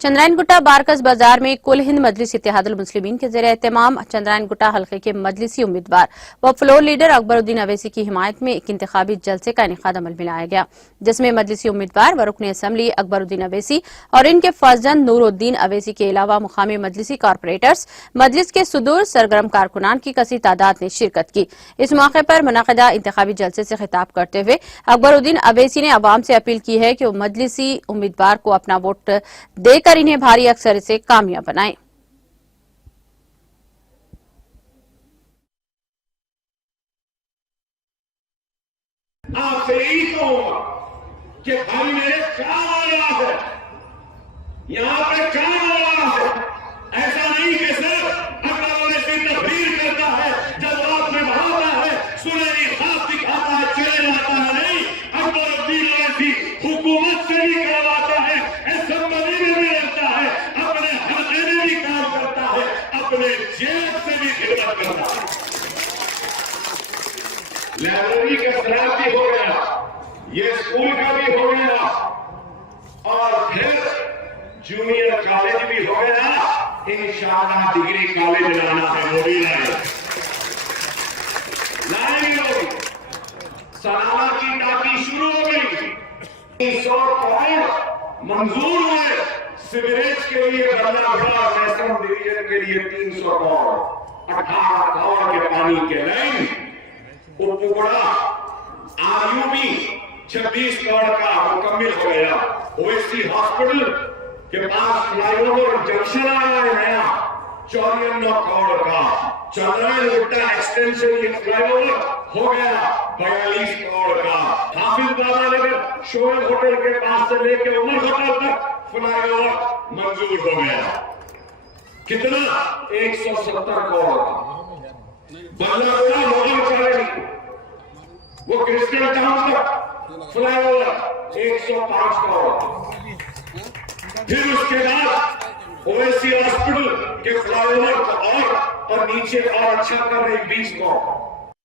चंद्रायन गुट्टा बारकस बाजार में कुल हिंद मजलिस इत्तेहादुल मुस्लिमीन के ज़रिए एहतमाम चंद्रायन गुट्टा हल्के के मजलिसी उम्मीदवार व फ्लोर लीडर अकबरुद्दीन अवैसी की हिमायत में एक इंतखाबी जलसे का इनेकाद अमल में लाया गया, जिसमें मजलिसी उम्मीदवार व रुकन असम्बली अकबरुद्दीन अवैसी और इनके फर्जंद नूरुद्दीन अवैसी के अलावा मुकामी मजलिसी कारपोरेटर्स, मजलिस के सुदूर सरगर्म कारकुनान की कसी तादाद ने शिरकत की। इस मौके पर मुनक़दा इंतखाबी जलसे से खिताब करते हुए अकबरुद्दीन अवैसी ने अवाम से अपील की है कि वो मजलिसी उम्मीदवार को अपना वोट देकर इन्हें भारी अक्सर से कामयाब बनाएं। आपसे यही कहूंगा कि भाई मेरे क्या हो रहा है, यहाँ पे क्या हो रहा है। ऐसा नहीं कि सिर्फ अकबर से तकरीर करता है, जवाब में भागता है, सुनहरी खास दिखाता है, चले जाता है। नहीं, अकबरुद्दीन अवैसी हुकूमत से भी करवाता है, असेंबली में भी रहता है, अपने हल्के में भी काम करता है, अपने जेब से भी खिदमत करता है। लाइब्रेरी का स्लैब भी हो गया, ये स्कूल का भी हो गया और फिर जूनियर कॉलेज भी हो गया। इंशाअल्लाह डिग्री कॉलेज लाना है, वो भी लाएंगे। सलामा की टाकी शुरू हो गई, 300 करोड़ मंजूर हुए सीवरेज के लिए, बल्लाघड़ा वेस्टर्न डिवीजन के लिए 300 करोड़, 18 करोड़ के पानी के लाइन। उपगुड़ा आरयूबी 26 करोड़ का मुकम्मिल हो गया। ओएससी हॉस्पिटल के पास फ्लाईओवर जंक्शन आया है नया 94 करोड़ का। चंद्रायन गुट्टा एक्सटेंशन फ्लाईओवर हो गया 42 करोड़ का। हाफिजबाबा नगर शोएब होटल के पास से लेके उमर होटल तक फ्लाईओवर मंजूर हो गया। कितना? 170 करोड़ का। बल्लाघड़ा मॉडल कॉलोनी, वो क्रिस्टल टाउन तक फ्लाईओवर 105 करोड़। फिर उसके बाद ओएससी हॉस्पिटल के फ्लाईओवर और नीचे और अच्छा कर रही 20 करोड़।